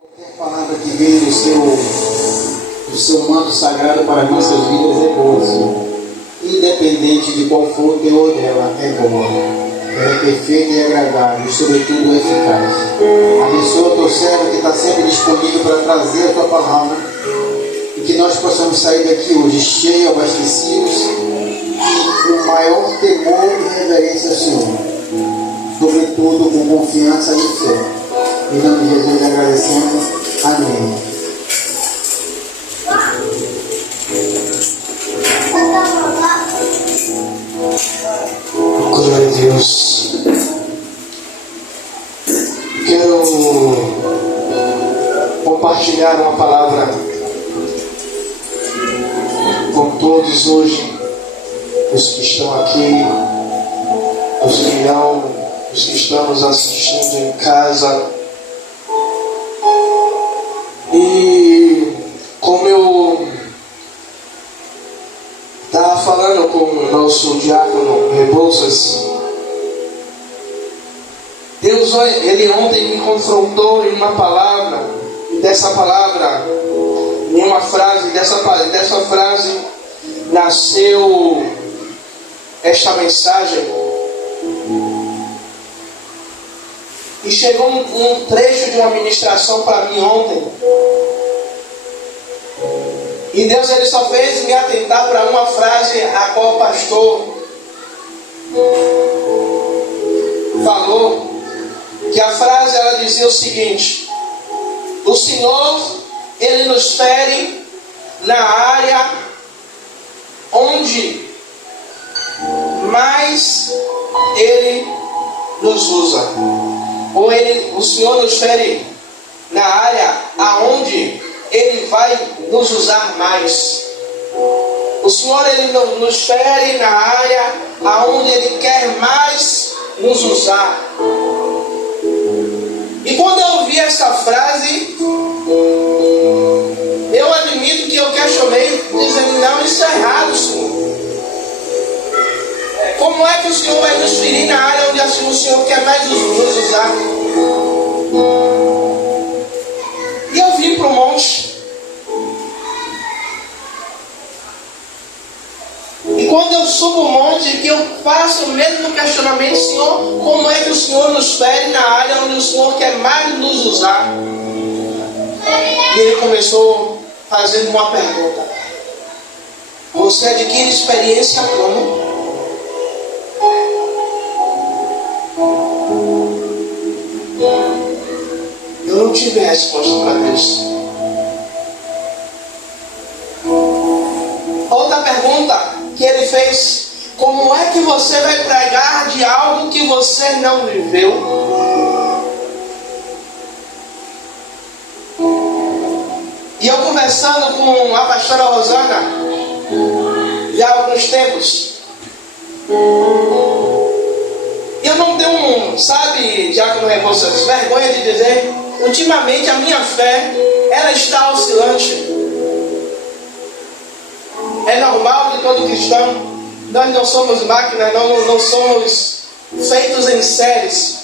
Qualquer palavra que vem do seu manto sagrado para nossas vidas é boa, Senhor. Independente de qual for o teor dela, é boa. Ela é perfeita e agradável e, sobretudo, eficaz. Abençoa o teu servo que está sempre disponível para trazer a tua palavra e que nós possamos sair daqui hoje cheios, abastecidos e com maior temor e reverência ao Senhor. Sobretudo com confiança e fé. Em nome de Jesus agradecemos. Amém. Glória a Deus. Quero compartilhar uma palavra com todos hoje, os que estão aqui, os que estamos assistindo em casa. E como eu estava falando com o nosso diácono Rebouças, Deus, ele ontem me confrontou em uma palavra, e dessa palavra, em uma frase, dessa frase nasceu esta mensagem. E chegou um trecho de uma ministração para mim ontem. E Deus, ele só fez me atentar para uma frase a qual o pastor falou. Que a frase, ela dizia o seguinte: o Senhor, ele nos fere na área onde mais ele nos usa. Ou o Senhor nos fere na área aonde ele vai nos usar mais. O Senhor, ele nos fere na área aonde ele quer mais nos usar. E quando eu ouvi essa frase, eu admito que eu questionei, dizendo: não, isso é errado, Senhor. Como é que o Senhor vai nos ferir na área onde assim o Senhor quer mais nos usar? E eu vim para o monte. E quando eu subo o monte, que eu faço o mesmo questionamento: Senhor, como é que o Senhor nos fere na área onde o Senhor quer mais nos usar? E ele começou fazendo uma pergunta: você adquire experiência como? Eu não tive resposta para Deus. Outra pergunta que ele fez: como é que você vai pregar de algo que você não viveu? E eu conversando com a pastora Rosana já há alguns tempos, eu não tenho, sabe, Diácono Rebouças, vergonha de dizer, ultimamente a minha fé, ela está oscilante. É normal de todo cristão. Nós não somos máquinas, não somos feitos em séries.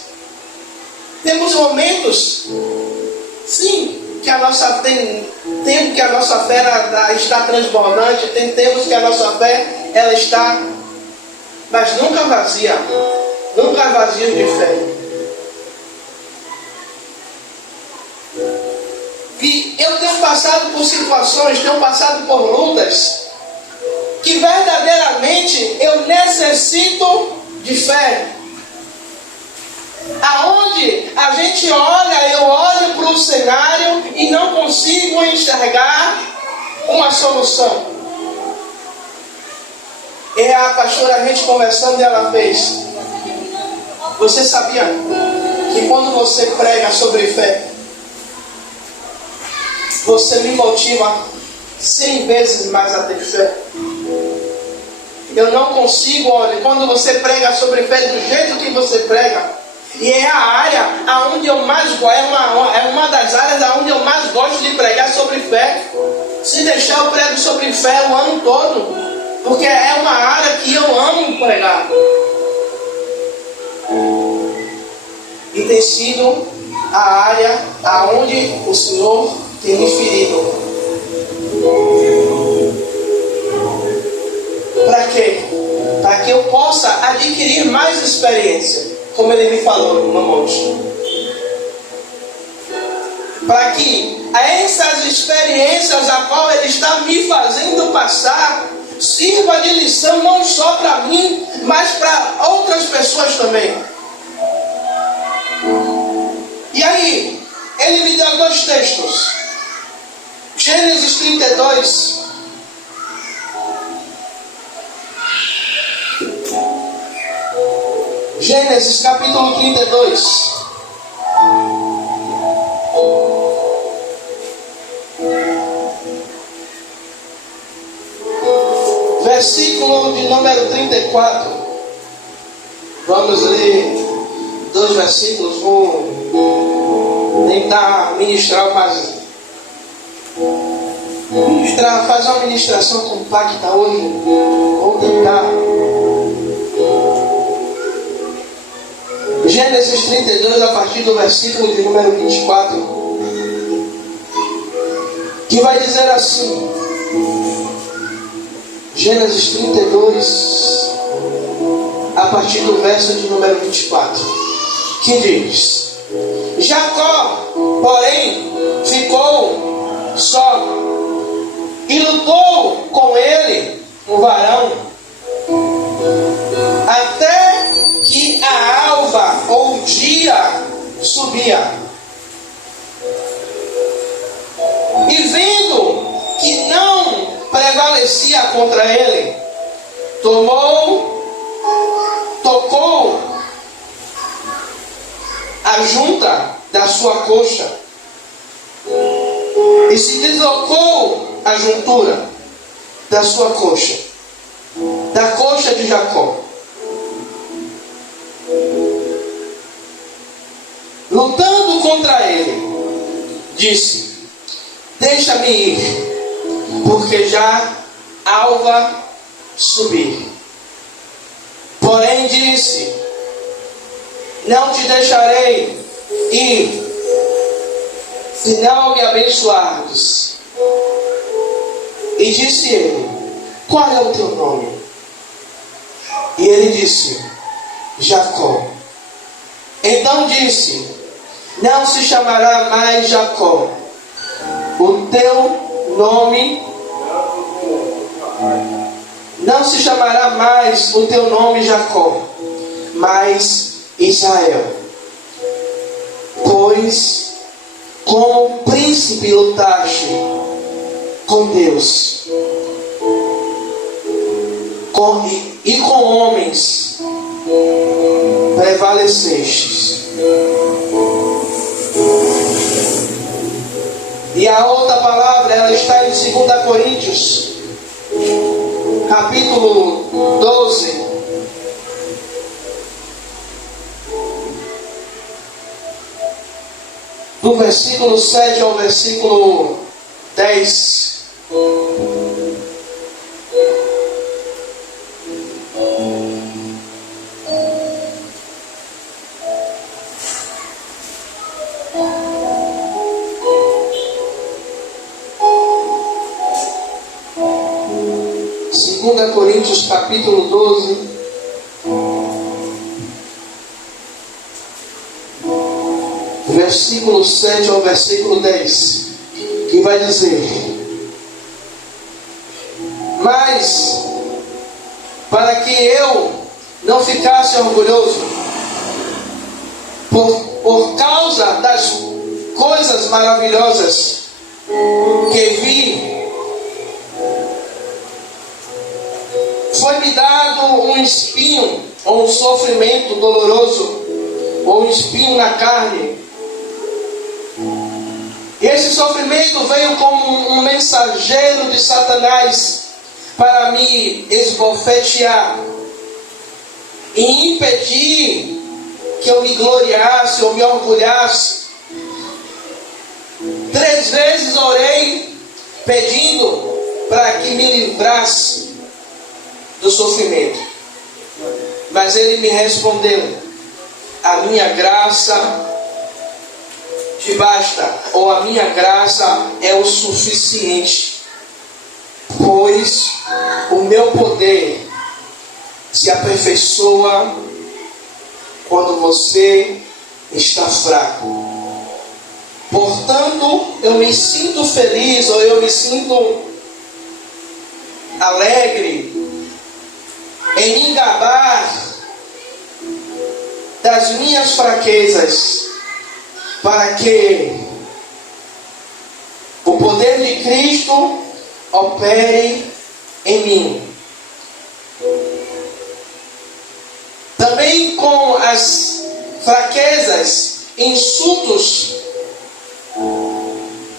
Temos momentos, sim, que a nossa tempo que a nossa fé ela está transbordante, tem tempos que a nossa fé ela está, mas nunca vazia. Nunca vazio de fé. E eu tenho passado por situações, tenho passado por lutas, que verdadeiramente eu necessito de fé. Aonde a gente olha, eu olho para o cenário e não consigo enxergar uma solução. E a pastora, a gente conversando, ela fez: você sabia que quando você prega sobre fé, você me motiva 100 vezes mais a ter fé? Eu não consigo, olha, quando você prega sobre fé do jeito que você prega, e é a área aonde eu mais gosto, é uma das áreas aonde eu mais gosto de pregar sobre fé. Se deixar, eu prego sobre fé o ano todo, porque é uma área que eu amo pregar. E tem sido a área aonde o Senhor tem me ferido. Para quê? Para que eu possa adquirir mais experiência, como ele me falou no monte. Para que essas experiências a qual ele está me fazendo passar sirva de lição não só para mim, mas para outras pessoas também. E aí, ele me deu 2 textos. Gênesis 32. Gênesis capítulo 32. Versículo de número 34. Vamos ler 2 versículos. Vou tentar ministrar, fazer uma ministração compacta hoje. Vou tentar. Gênesis 32, a partir do versículo de número 24, que vai dizer assim. Gênesis 32, a partir do verso de número 24, que diz: Jacó, porém, ficou só, e lutou com ele um varão, até que a alva ou o dia subia. E vendo que não prevalecia contra ele, tocou a junta da sua coxa, e se deslocou a juntura da sua coxa, da coxa de Jacó. Lutando contra ele, disse: deixa-me ir, porque já alva subir. Porém disse: não te deixarei ir, se não me abençoares. E disse ele: qual é o teu nome? E ele disse: Jacó. Então disse: não se chamará mais Jacó, o teu nome não se chamará mais o teu nome Jacó, mas Israel, pois como príncipe lutaste com Deus e com homens prevalecestes. E a outra palavra, ela está em 2 Coríntios, capítulo 12, do versículo 7 ao versículo 10. Coríntios capítulo 12, versículo 7 ao versículo 10, que vai dizer: mas para que eu não ficasse orgulhoso por causa das coisas maravilhosas que vi, foi-me dado um espinho, ou um sofrimento doloroso, ou um espinho na carne. E esse sofrimento veio como um mensageiro de Satanás para me esbofetear e impedir que eu me gloriasse ou me orgulhasse. 3 vezes orei pedindo para que me livrasse do sofrimento, mas ele me respondeu: a minha graça te basta, ou a minha graça é o suficiente, pois o meu poder se aperfeiçoa quando você está fraco. Portanto, eu me sinto feliz, ou eu me sinto alegre em me gabar das minhas fraquezas, para que o poder de Cristo opere em mim. Também com as fraquezas, insultos,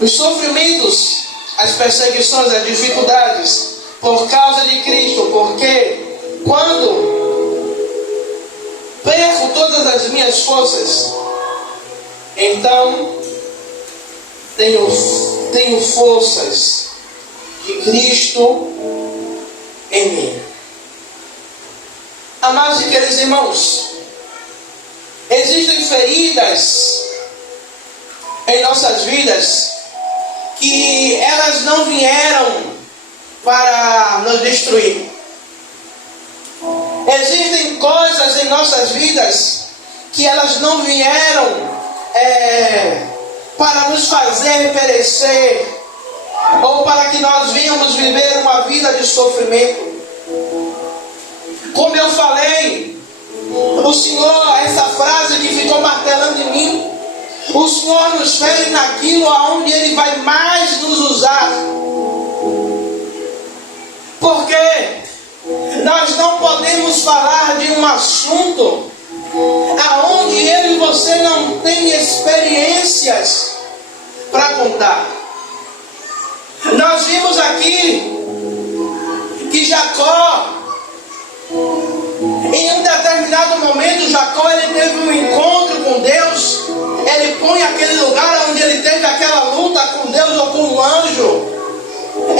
os sofrimentos, as perseguições, as dificuldades, por causa de Cristo, porque quando perco todas as minhas forças, então tenho forças de Cristo em mim. Amados e queridos irmãos, existem feridas em nossas vidas que elas não vieram para nos destruir. Existem coisas em nossas vidas que elas não vieram para nos fazer perecer, ou para que nós venhamos viver uma vida de sofrimento. Como eu falei, o Senhor, essa frase que ficou martelando em mim, o Senhor nos fere naquilo aonde Ele vai mais nos usar. Porque nós não podemos falar de um assunto aonde eu e você não tem experiências para contar. Nós vimos aqui que Jacó, em um determinado momento, Jacó ele teve um encontro com Deus. Ele põe aquele lugar onde ele teve aquela luta com Deus ou com um anjo,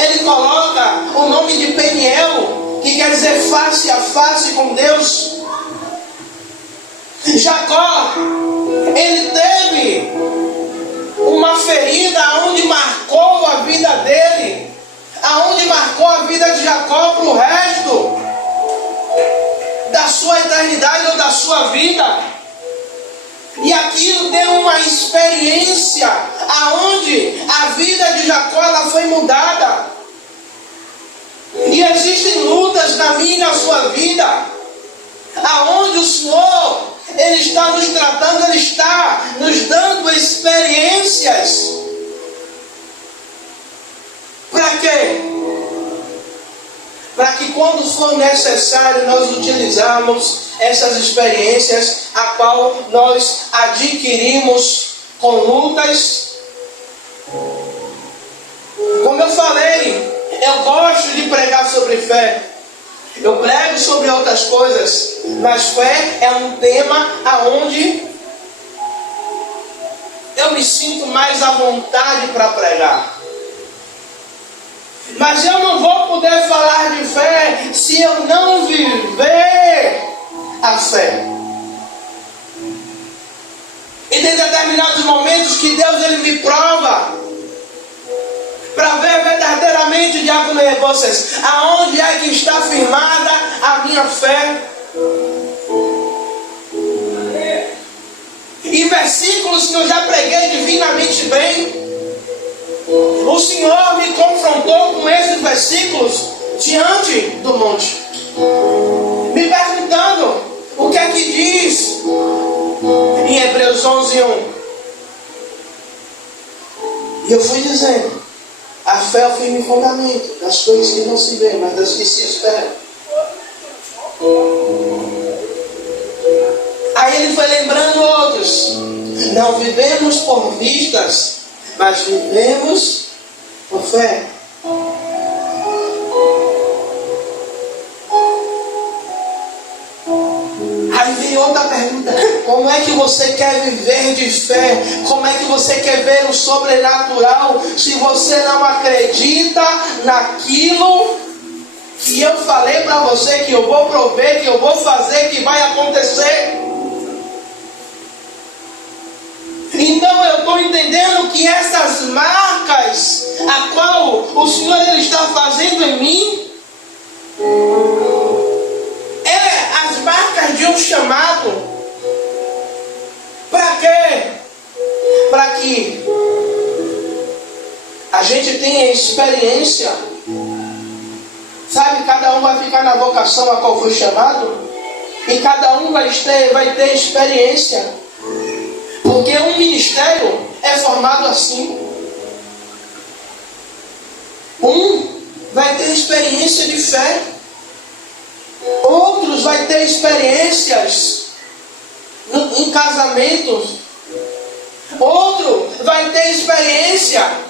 ele coloca o nome de Peniel, que quer dizer face a face com Deus. Jacó, ele teve uma ferida onde marcou a vida dele, aonde marcou a vida de Jacó para o resto da sua eternidade ou da sua vida. E aquilo deu uma experiência aonde a vida de Jacó ela foi mudada. E existem lutas na minha e na sua vida, aonde o Senhor Ele está nos tratando, Ele está nos dando experiências. Para quê? Para que quando for necessário nós utilizarmos essas experiências a qual nós adquirimos com lutas. Como eu falei, eu gosto de pregar sobre fé. Eu prego sobre outras coisas, mas fé é um tema aonde eu me sinto mais à vontade para pregar. Mas eu não vou poder falar de fé se eu não viver a fé. E tem determinados momentos que Deus ele me prova para ver verdadeiramente, diácono e vocês, aonde é que está firmada a minha fé. E versículos que eu já preguei divinamente bem, o Senhor me confrontou com esses versículos diante do monte, me perguntando o que é que diz em Hebreus 11:1. E eu fui dizendo: a fé é o firme fundamento das coisas que não se vêem, mas das que se esperam. Aí ele foi lembrando outros: não vivemos por vistas, mas vivemos por fé. Aí vem outra pergunta: como é que você quer viver de fé? Como é que você quer ver o sobrenatural se você não acredita naquilo que eu falei para você, que eu vou prover, que eu vou fazer, que vai acontecer? Então eu estou entendendo entendendo que essas marcas, a qual o Senhor ele está fazendo em mim, é as marcas de um chamado. Para quê? Para que a gente tenha experiência. Sabe, cada um vai ficar na vocação a qual foi chamado, e cada um vai ter experiência. Porque um ministério é formado assim. Um vai ter experiência de fé, outros vai ter experiências em casamentos, outro vai ter experiência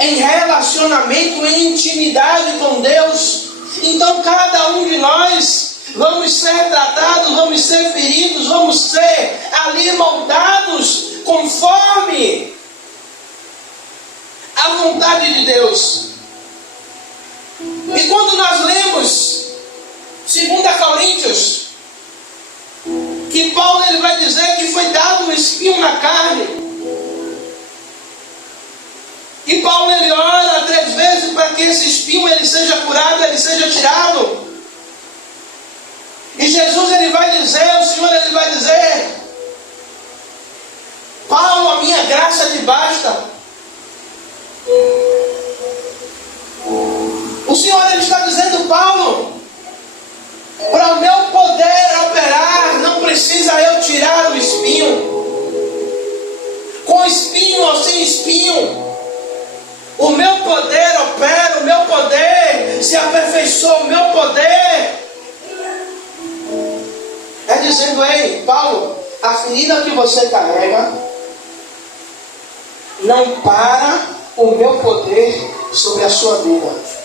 em relacionamento, em intimidade com Deus. Então cada um de nós vamos ser tratados, vamos ser feridos, vamos ser ali moldados conforme a vontade de Deus. E quando nós lemos 2 Coríntios, que Paulo ele vai dizer que foi dado um espinho na carne, e Paulo ele ora 3 vezes para que esse espinho ele seja curado, ele seja tirado. E Jesus ele vai dizer, o Senhor ele vai dizer: Paulo, a minha graça te basta. O Senhor ele está dizendo: Paulo, para o meu poder operar, não precisa eu tirar o espinho. Com espinho ou sem espinho, o meu poder opera, o meu poder se aperfeiçoa, o meu poder é dizendo: ei, Paulo, a ferida que você carrega não para o meu poder sobre a sua vida.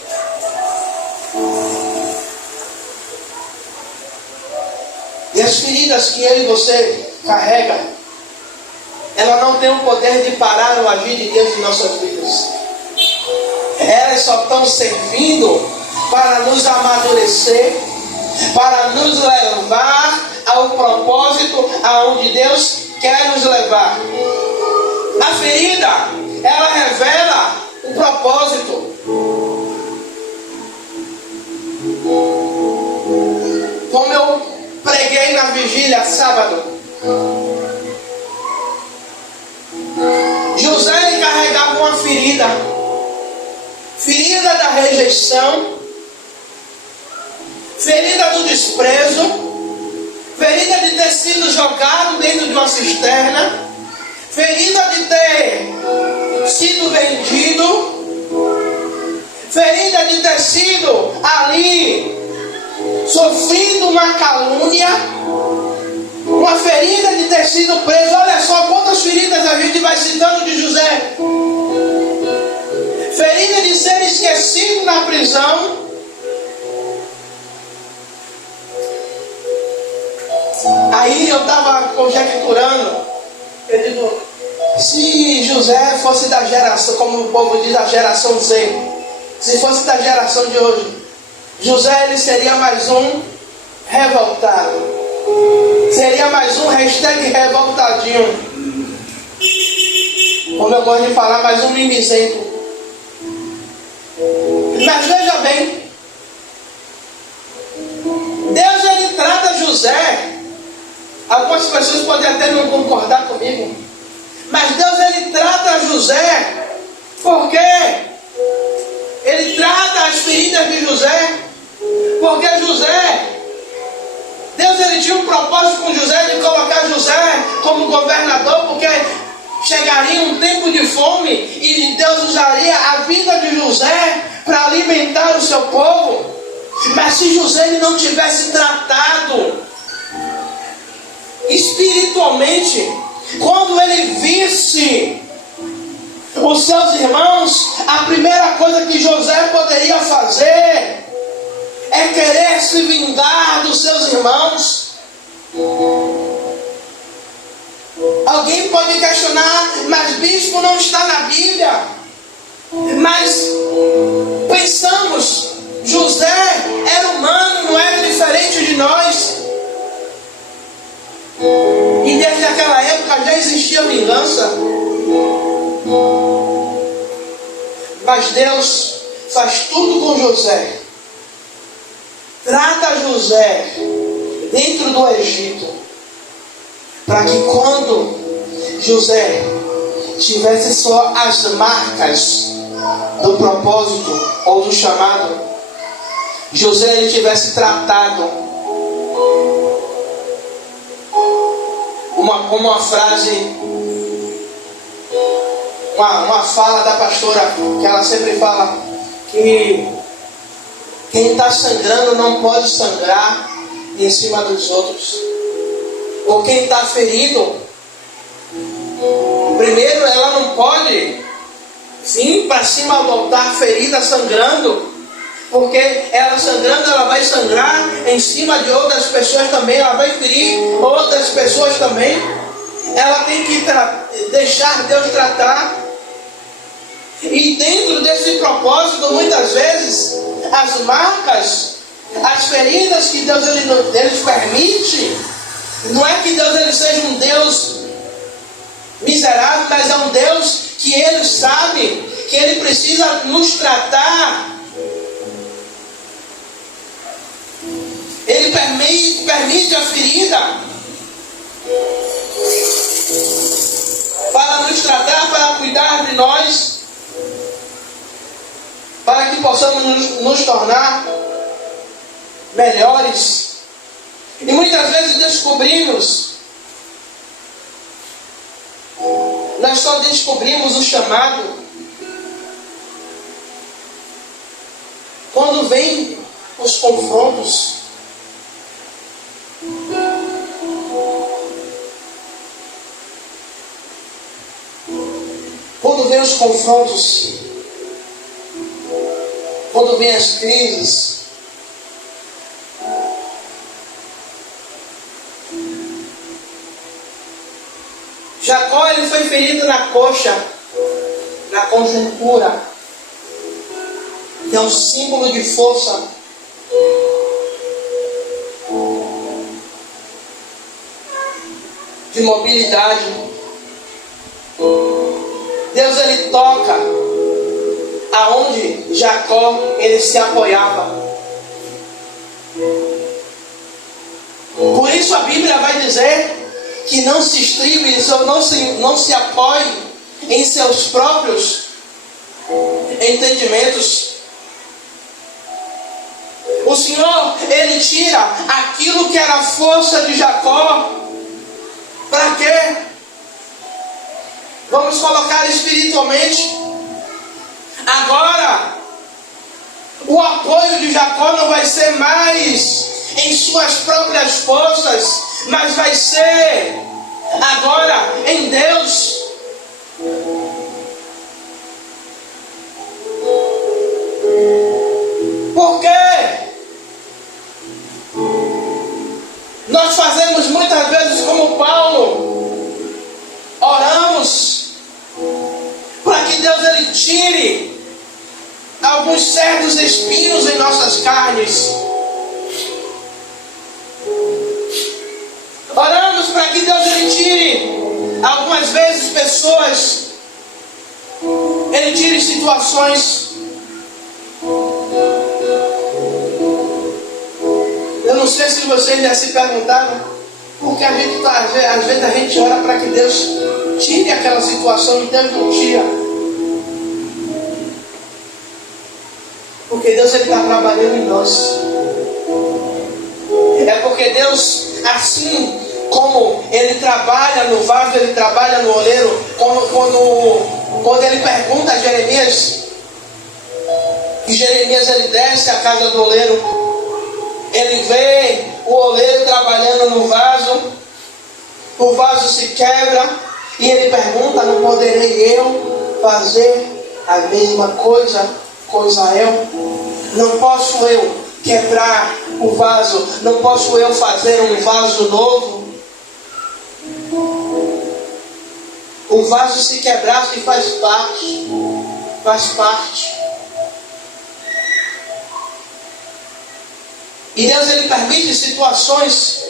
E as feridas que eu e você carrega, ela não tem o poder de parar o agir de Deus em nossas vidas. Elas só estão servindo para nos amadurecer, para nos levar ao propósito aonde Deus quer nos levar. A ferida, ela revela o propósito. Como eu preguei na vigília sábado, José ele carregava uma ferida da rejeição, ferida do desprezo, ferida de ter sido jogado dentro de uma cisterna, ferida de ter sido vendido, ferida de ter sido ali sofrido uma calúnia, uma ferida de ter sido preso. Olha só quantas feridas a gente vai citando de José. Ferida de ser esquecido na prisão, aí eu estava conjecturando, eu digo, se José fosse da geração, como o povo diz, a geração Z, se fosse da geração de hoje, José ele seria mais um revoltado, seria mais um #revoltadinho, como eu gosto de falar, mais um mimizento. Mas veja bem, Deus ele trata José. Algumas pessoas podem até não concordar comigo, mas Deus ele trata José, porque ele trata as feridas de José, porque Deus ele tinha um propósito com José, de colocar José como governador, porque chegaria um tempo de fome e Deus usaria a vida de José para alimentar o seu povo. Mas se José ele não tivesse tratado espiritualmente, quando ele visse os seus irmãos, a primeira coisa que José poderia fazer é querer se vingar dos seus irmãos. Alguém pode questionar, mas bispo não está na Bíblia. Mas pensamos, José era humano, não era diferente de nós. E desde aquela época já existia vingança. Mas Deus faz tudo com José. Trata José dentro do Egito, para que quando José tivesse só as marcas do propósito ou do chamado, José ele tivesse tratado uma frase, uma fala da pastora, que ela sempre fala que quem está sangrando não pode sangrar em cima dos outros. Ou quem está ferido, primeiro ela não pode vir para cima do altar ferida, sangrando. Porque ela sangrando, ela vai sangrar em cima de outras pessoas também. Ela vai ferir outras pessoas também. Ela tem que deixar Deus tratar. E dentro desse propósito, muitas vezes, as marcas, as feridas que Deus ele permite, não é que Deus ele seja um Deus miserável, mas é um Deus que Ele sabe que Ele precisa nos tratar. Ele permite a ferida para nos tratar, para cuidar de nós, para que possamos nos tornar melhores. E muitas vezes nós só descobrimos o chamado quando vem os confrontos. Quando vem os confrontos, quando vem as crises, Jacó ele foi ferido na coxa, na conjuntura, que é um símbolo de força. De mobilidade. Deus ele toca aonde Jacó ele se apoiava. Por isso a Bíblia vai dizer que não se estribe, não se apoie em seus próprios entendimentos. O Senhor ele tira aquilo que era a força de Jacó. Para quê? Vamos colocar espiritualmente. Agora, o apoio de Jacó não vai ser mais em suas próprias forças, mas vai ser agora em Deus. Por quê? Nós fazemos muitas vezes como Paulo, oramos para que Deus ele tire alguns certos espinhos em nossas carnes. Oramos para que Deus ele tire algumas vezes pessoas, ele tire situações. Eu não sei se vocês já se perguntaram, porque às vezes a gente ora para que Deus tire aquela situação e Deus não tira. Porque Deus está trabalhando em nós. É porque Deus, assim como Ele trabalha no vaso, Ele trabalha no oleiro. Quando Ele pergunta a Jeremias, e Jeremias ele desce à casa do oleiro, ele vê o oleiro trabalhando no o vaso se quebra, e ele pergunta: não poderei eu fazer a mesma coisa com Israel? Não posso eu quebrar o vaso? Não posso eu fazer um vaso novo? O vaso se quebrasse faz parte. E Deus ele permite situações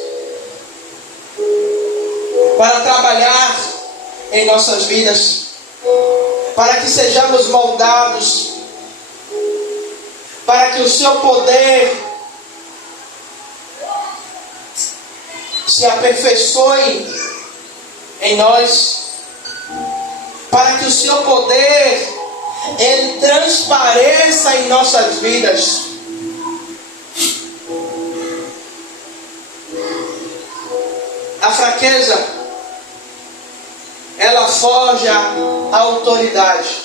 para trabalhar em nossas vidas, para que sejamos moldados para que o seu poder se aperfeiçoe em nós, para que o seu poder ele transpareça em nossas vidas. A fraqueza, ela forja a autoridade.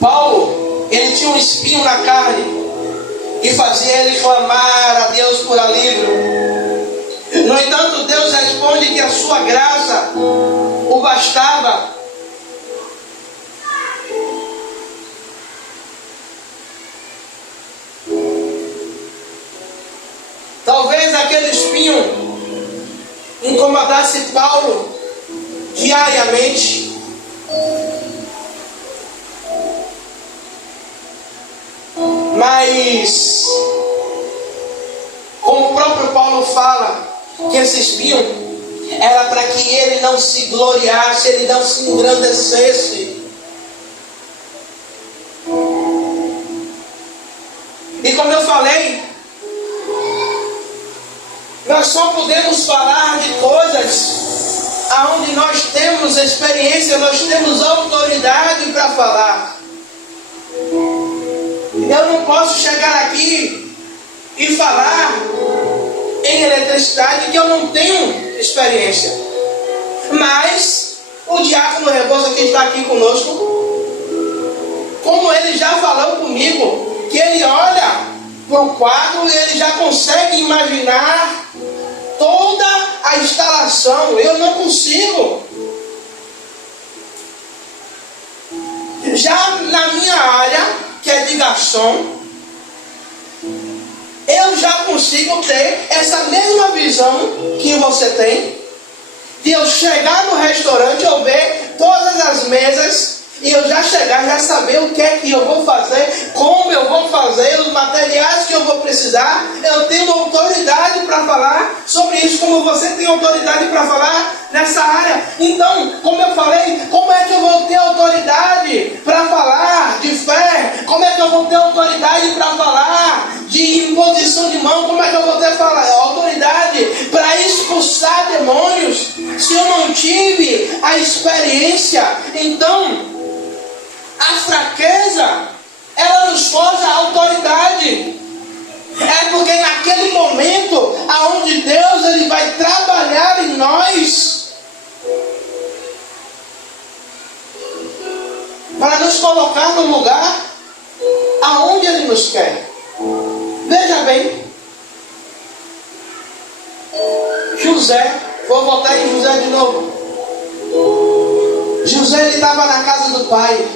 Paulo, ele tinha um espinho na carne que fazia ele clamar a Deus por alívio. No entanto, Deus responde que a sua graça o bastava. Talvez aquele espinho incomodasse Paulo diariamente. Mas, como o próprio Paulo fala, que esse espinho era para que ele não se gloriasse, ele não se engrandecesse. E como eu falei, nós só podemos falar de coisas aonde nós temos experiência, nós temos autoridade para falar. Eu não posso chegar aqui e falar em eletricidade que eu não tenho experiência. Mas o diácono Rebouça que está aqui conosco, como ele já falou comigo, que ele olha para o quadro e ele já consegue imaginar toda a instalação. Eu não consigo. Já na minha área, que é de garçom, eu já consigo ter essa mesma visão que você tem, de eu chegar no restaurante, eu ver todas as mesas, e eu já chegar, já saber o que é que eu vou fazer, como eu vou fazer, os materiais que eu vou precisar. Eu tenho autoridade para falar sobre isso, como você tem autoridade para falar nessa área. Então, como eu falei, como é que eu vou ter autoridade para falar de fé? Como é que eu vou ter autoridade para falar de imposição de mão? Como é que eu vou ter autoridade para expulsar demônios se eu não tive a experiência? Então, a fraqueza, ela nos forja a autoridade. É porque naquele momento aonde Deus ele vai trabalhar em nós para nos colocar no lugar aonde Ele nos quer. Veja bem, José, vou voltar em José de novo. José ele estava na casa do pai.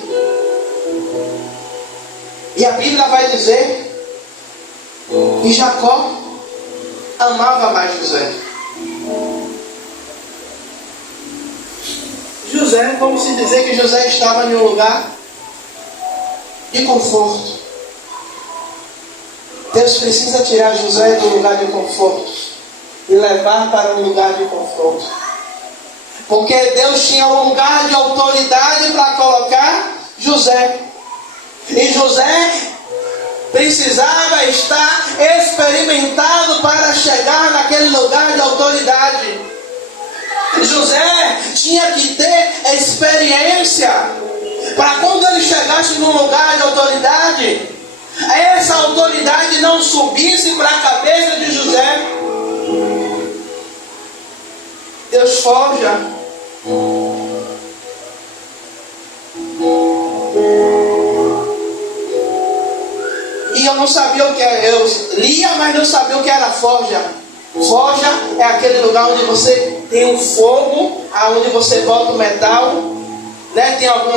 E a Bíblia vai dizer que Jacó amava mais José. José, vamos se dizer que José estava em um lugar de conforto. Deus precisa tirar José do lugar de conforto e levar para um lugar de conforto. Porque Deus tinha um lugar de autoridade para colocar José. E José precisava estar experimentado para chegar naquele lugar de autoridade. José tinha que ter experiência para quando ele chegasse num lugar de autoridade, essa autoridade não subisse para a cabeça de José. Deus forja. E eu não sabia o que era. Eu lia, mas não sabia o que era forja. Forja é aquele lugar onde você tem um fogo, aonde você bota o metal, né? Tem algum,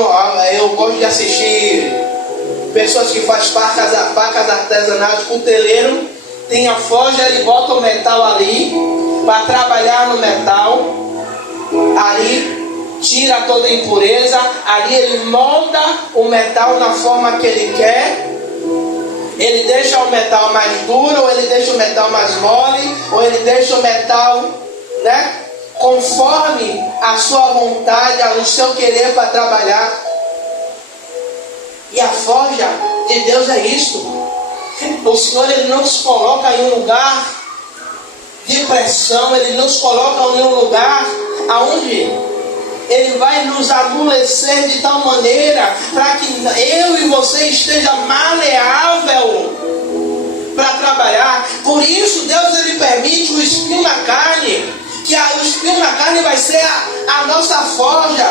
eu gosto de assistir pessoas que fazem facas artesanais, cuteleiro. Tem a forja, ele bota o metal ali para trabalhar no metal. Ali tira toda a impureza, ali ele molda o metal na forma que ele quer. Ele deixa o metal mais duro, ou ele deixa o metal mais mole, ou ele deixa o metal, né, conforme a sua vontade, o seu querer para trabalhar. E a forja de Deus é isso. O Senhor, Ele não nos coloca em um lugar de pressão, Ele nos coloca em um lugar aonde Ele vai nos amolecer de tal maneira para que eu e você esteja maleável para trabalhar. Por isso Deus, Ele permite o espinho na carne, que o espinho na carne vai ser a nossa forja,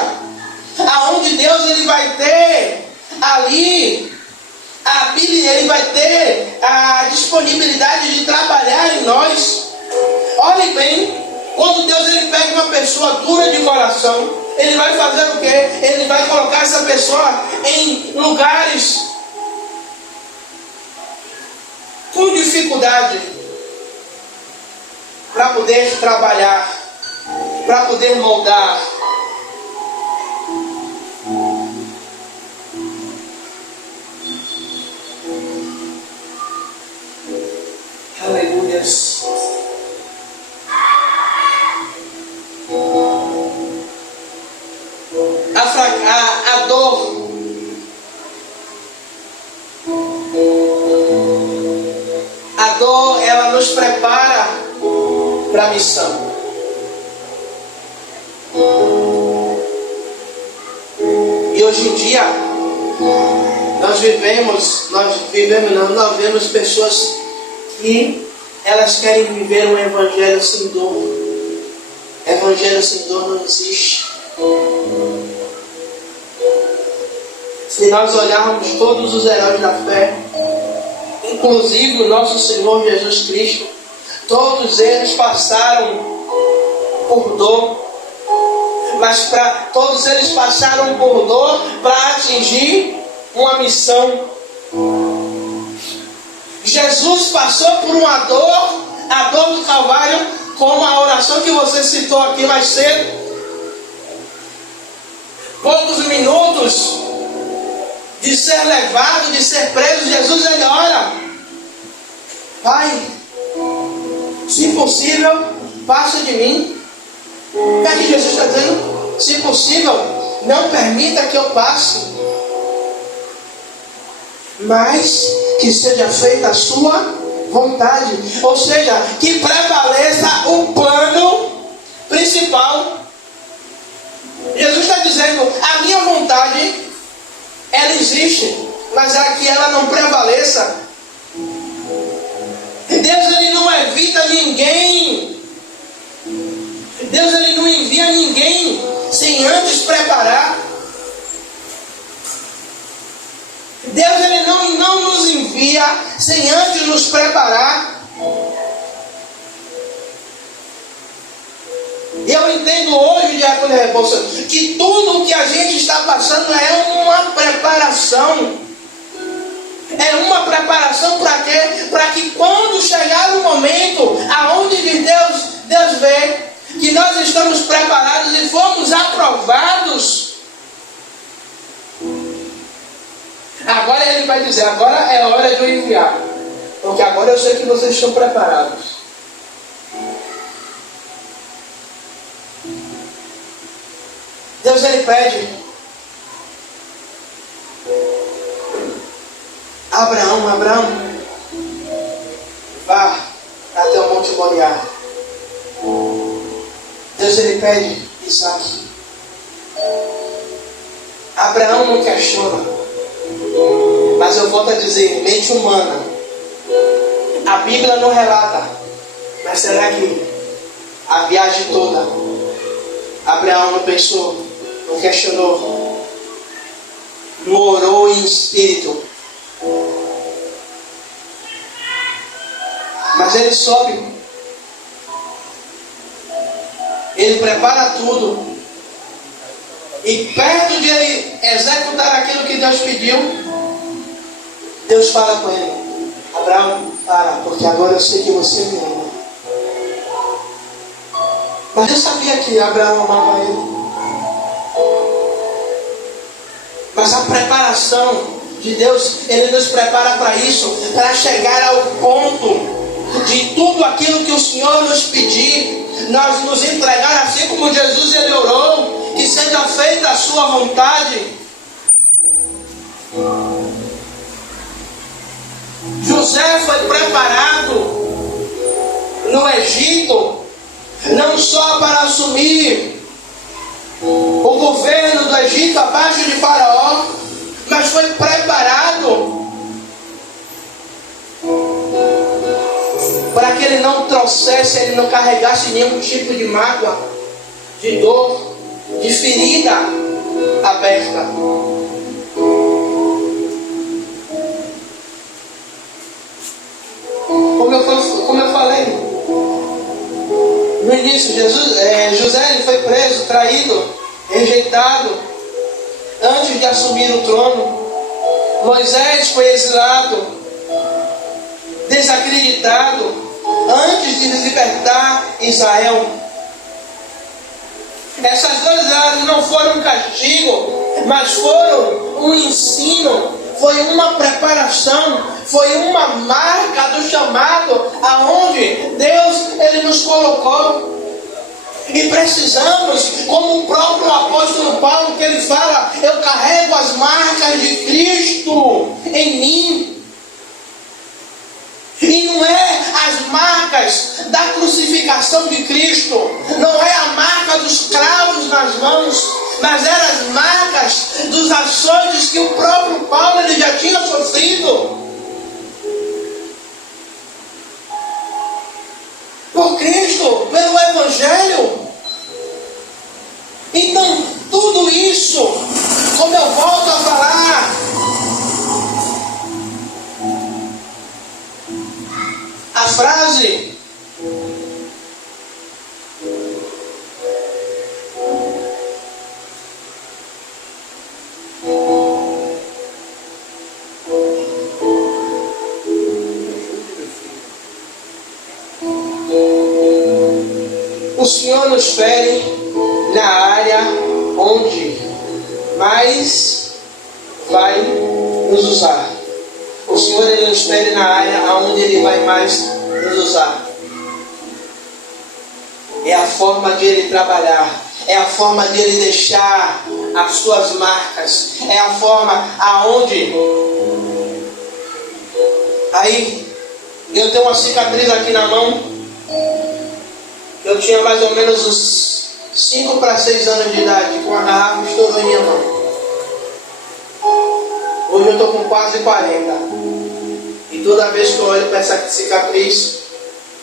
aonde Deus, Ele vai ter ali Ele vai ter a disponibilidade de trabalhar em nós. Olhe bem, quando Deus, Ele pega uma pessoa dura de coração, Ele vai fazer o quê? Ele vai colocar essa pessoa em lugares com dificuldade para poder trabalhar, para poder moldar. Aleluias. A dor, ela nos prepara para a missão. E hoje em dia nós vemos pessoas que elas querem viver um evangelho sem dor. Evangelho sem dor não existe. Se nós olharmos todos os heróis da fé, inclusive o nosso Senhor Jesus Cristo, todos eles passaram por dor, mas todos eles passaram por dor para atingir uma missão. Jesus passou por uma dor, a dor do Calvário, como a oração que você citou aqui mais cedo. Poucos minutos de ser levado, de ser preso, Jesus, Ele ora: Pai, se possível, passa de mim. O que é que Jesus está dizendo? Se possível, não permita que eu passe, mas que seja feita a sua vontade. Ou seja, que prevaleça o plano principal. Jesus está dizendo: a minha vontade, ela existe, mas é que ela não prevaleça. Deus, Ele não evita ninguém. Deus, Ele não envia ninguém sem antes preparar. Deus, Ele não nos envia sem antes nos preparar. Eu entendo hoje, Diácono Rebouça, que tudo o que a gente está passando é uma preparação. É uma preparação para quê? Para que quando chegar o momento aonde Deus vê que nós estamos preparados e fomos aprovados, agora Ele vai dizer: agora é hora de eu enviar, porque agora eu sei que vocês estão preparados. Deus, Ele pede: Abraão, vá até o Monte Moriá. Deus, Ele pede Isaac. Abraão não questiona, mas eu volto a dizer, mente humana. A Bíblia não relata, mas será que a viagem toda Abraão não pensou, não questionou, não orou em espírito? Mas ele sobe, ele prepara tudo, e perto de ele executar aquilo que Deus pediu, Deus fala com ele: Abraão, para, porque agora eu sei que você me ama. Mas Deus sabia que Abraão amava ele. Mas a preparação de Deus, Ele nos prepara para isso, para chegar ao ponto de tudo aquilo que o Senhor nos pedir, nós nos entregar assim como Jesus ele orou, que seja feita a sua vontade. José foi preparado no Egito, não só para assumir o governo do Egito abaixo de Faraó, mas foi preparado para que ele não trouxesse, ele não carregasse nenhum tipo de mágoa, de dor, de ferida aberta. Como eu falei no início, José ele foi preso, traído, rejeitado antes de assumir o trono. Moisés foi exilado, desacreditado antes de libertar Israel. Essas duas áreas não foram um castigo, mas foram um ensino, foi uma preparação, foi uma marca do chamado aonde Deus ele nos colocou. E precisamos, como o próprio apóstolo Paulo, que ele fala, eu carrego as marcas de Cristo em mim. E não é as marcas da crucificação de Cristo, não é a marca dos cravos nas mãos, mas eram as marcas dos açoites que o próprio Paulo ele já tinha sofrido. Por Cristo, pelo Evangelho. Então, tudo isso, como eu volto a falar, a frase o Senhor nos fere na área onde mais vai nos usar. O Senhor ele nos fere na área onde Ele vai mais nos usar. É a forma de Ele trabalhar, é a forma de Ele deixar as suas marcas, é a forma aonde. Aí eu tenho uma cicatriz aqui na mão. Eu tinha mais ou menos uns 5 para 6 anos de idade, com a garrafa estourou em minha mão. Hoje eu estou com quase 40. E toda vez que eu olho para essa cicatriz,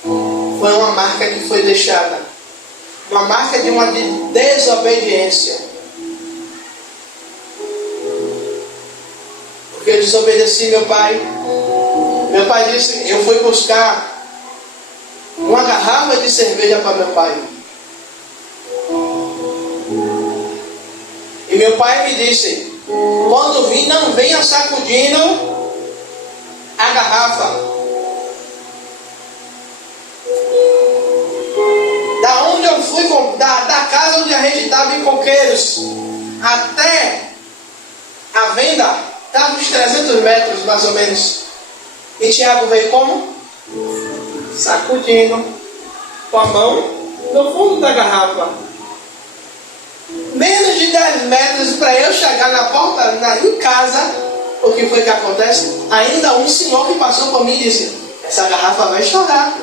foi uma marca que foi deixada. Uma marca de uma desobediência. Porque eu desobedeci meu pai. Meu pai disse, eu fui buscar uma garrafa de cerveja para meu pai. E meu pai me disse, quando vir, não venha sacudindo a garrafa. Da onde eu fui, da casa onde a gente estava em Coqueiros, até a venda, estava uns 300 metros mais ou menos. E Tiago veio como? Sacudindo com a mão no fundo da garrafa. Menos de 10 metros para eu chegar na porta, em casa. O que foi que acontece? Ainda um senhor que passou por mim disse, essa garrafa vai estourar.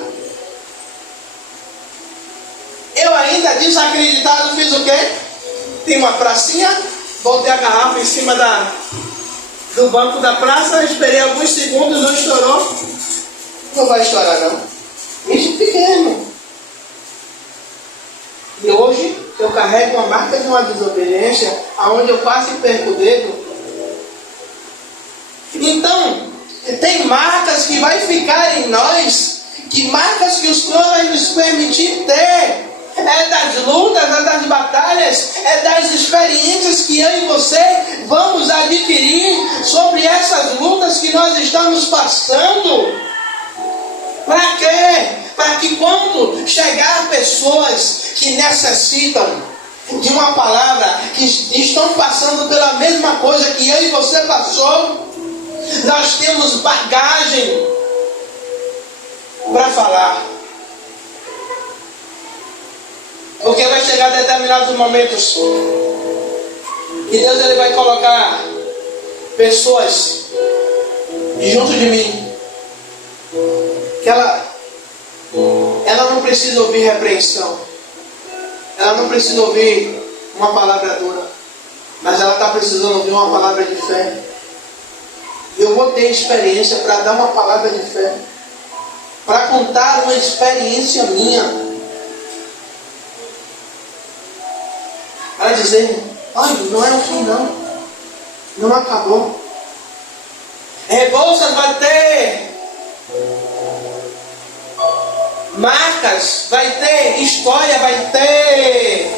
Eu ainda desacreditado fiz o quê? Tem uma pracinha, botei a garrafa em cima do banco da praça, esperei alguns segundos, não estourou. Não vai estourar não. Bicho pequeno. E hoje eu carrego uma marca de uma desobediência, aonde eu quase perco o dedo. Então, tem marcas que vai ficar em nós, que marcas que o Senhor vai nos permitir ter. É das lutas, é das batalhas, é das experiências que eu e você vamos adquirir sobre essas lutas que nós estamos passando. Para quê? Para que quando chegar pessoas que necessitam de uma palavra, que estão passando pela mesma coisa que eu e você passou, nós temos bagagem para falar. Porque vai chegar determinados momentos que Deus ele vai colocar pessoas junto de mim, que ela não precisa ouvir repreensão, ela não precisa ouvir uma palavra dura, mas ela está precisando ouvir uma palavra de fé. Eu vou ter experiência para dar uma palavra de fé, para contar uma experiência minha, para dizer: olha, não é o fim não, não acabou. Rebouças vai ter marcas, vai ter história, vai ter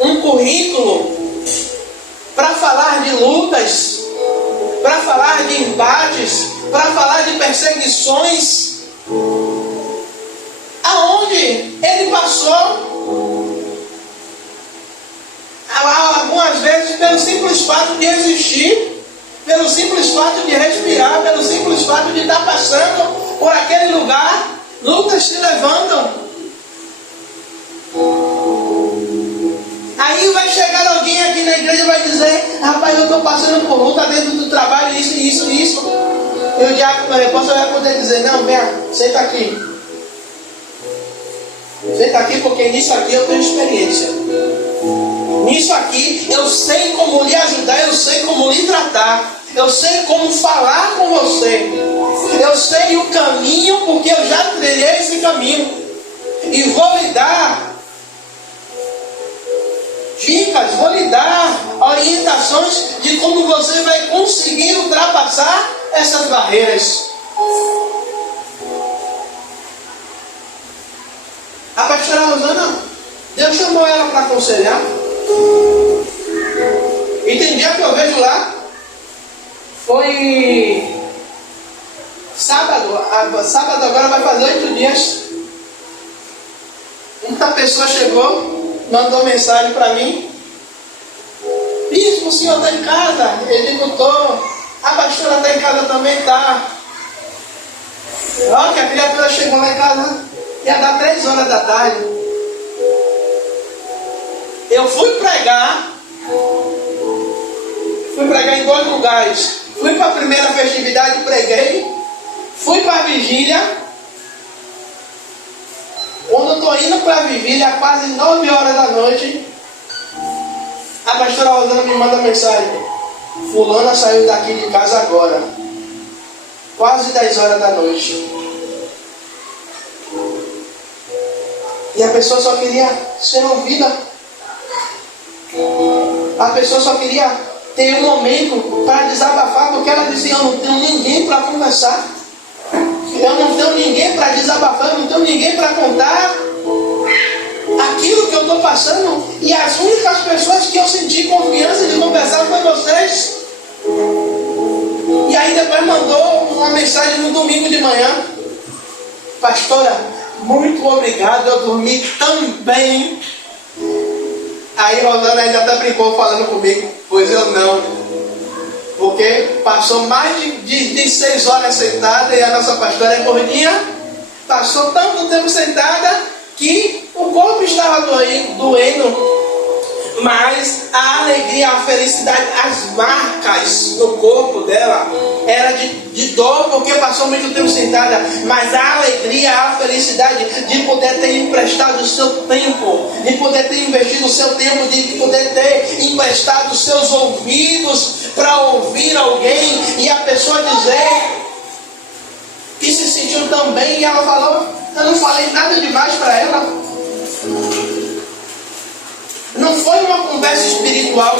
um currículo para falar de lutas, para falar de embates, para falar de perseguições, aonde ele passou, algumas vezes pelo simples fato de existir, pelo simples fato de respirar, pelo simples fato de estar passando por aquele lugar. Lutas se levantam. Aí vai chegar alguém aqui na igreja e vai dizer: rapaz, eu estou passando por luta dentro do trabalho, isso. E o diácono da resposta vai poder dizer: não, venha, senta aqui. Senta aqui, porque nisso aqui eu tenho experiência. Nisso aqui eu sei como lhe ajudar, eu sei como lhe tratar, eu sei como falar com você, eu sei o caminho, porque eu já trilhei esse caminho, e vou lhe dar dicas, vou lhe dar orientações de como você vai conseguir ultrapassar essas barreiras. A pastora Rosana, Deus chamou ela para aconselhar. E tem dia que eu vejo lá, foi sábado agora vai fazer 8 dias. Uma pessoa chegou, mandou mensagem para mim: bispo, o senhor está em casa? Eu digo: estou. A pastora está em casa também? Está. Olha que a criatura chegou lá em casa, ia dar 3 horas da tarde. Eu fui pregar em 2 lugares. Fui para a primeira festividade, preguei. Fui para a vigília. Quando eu estou indo para a vigília, quase 9 horas da noite, a pastora Rosana me manda mensagem: fulana saiu daqui de casa agora, quase 10 horas da noite. E a pessoa só queria ser ouvida. A pessoa só queria ter um momento para desabafar, porque ela dizia: eu não tenho ninguém para conversar, eu não tenho ninguém para desabafar, eu não tenho ninguém para contar aquilo que eu estou passando, e as únicas pessoas que eu senti confiança de conversar foi vocês. E aí depois mandou uma mensagem no domingo de manhã: pastora, muito obrigado, eu dormi tão bem. Aí Rosana ainda até brincou falando comigo: pois eu não, porque passou mais de 6 horas sentada, e a nossa pastora é gordinha, passou tanto tempo sentada que o corpo estava doendo, mas a alegria, a felicidade, as marcas no corpo dela era de dor, porque passou muito tempo sentada, mas a alegria, a felicidade de poder ter emprestado o seu tempo, de poder ter investido o seu tempo, de poder ter emprestado os seus ouvidos para ouvir alguém, e a pessoa dizer que se sentiu tão bem, e ela falou: eu não falei nada demais para ela. Não foi uma conversa espiritual,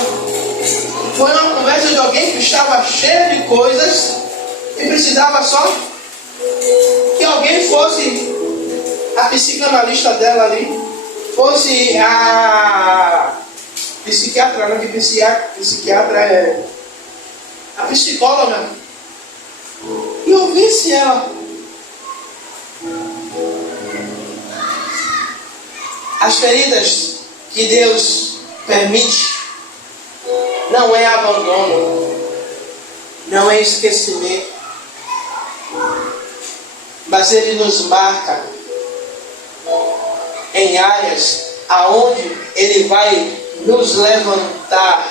foi uma conversa de alguém que estava cheio de coisas e precisava só que alguém fosse a psicanalista dela ali, fosse a psiquiatra, não, que psiquiatra é a psicóloga, e ouvisse ela. As feridas que Deus permite não é abandono, não é esquecimento, mas Ele nos marca em áreas aonde Ele vai nos levantar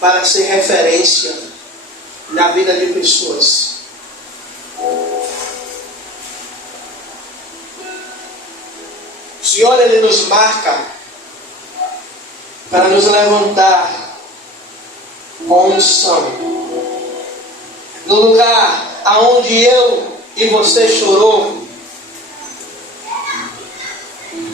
para ser referência na vida de pessoas. O Senhor, Ele nos marca para nos levantar com unção. No lugar aonde eu e você chorou,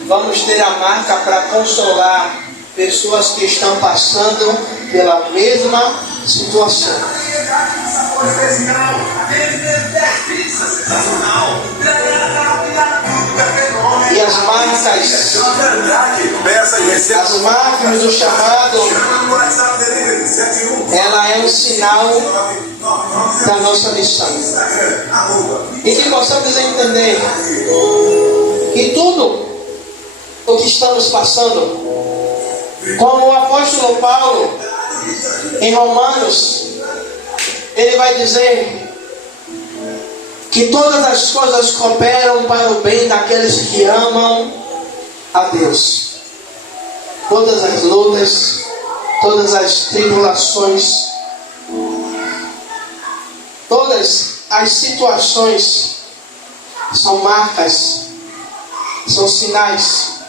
vamos ter a marca para consolar pessoas que estão passando pela mesma situação. E as marcas do chamado, ela é um sinal da nossa missão. E que possamos entender que tudo o que estamos passando, como o apóstolo Paulo, em Romanos, ele vai dizer que todas as coisas cooperam para o bem daqueles que amam a Deus. Todas as lutas, todas as tribulações, todas as situações são marcas, são sinais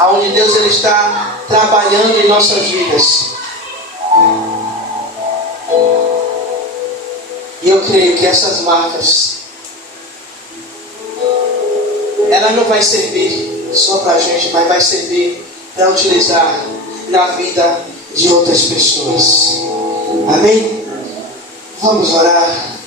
aonde Deus ele está trabalhando em nossas vidas. E eu creio que essas marcas, ela não vai servir só para a gente, mas vai servir para utilizar na vida de outras pessoas. Amém? Vamos orar.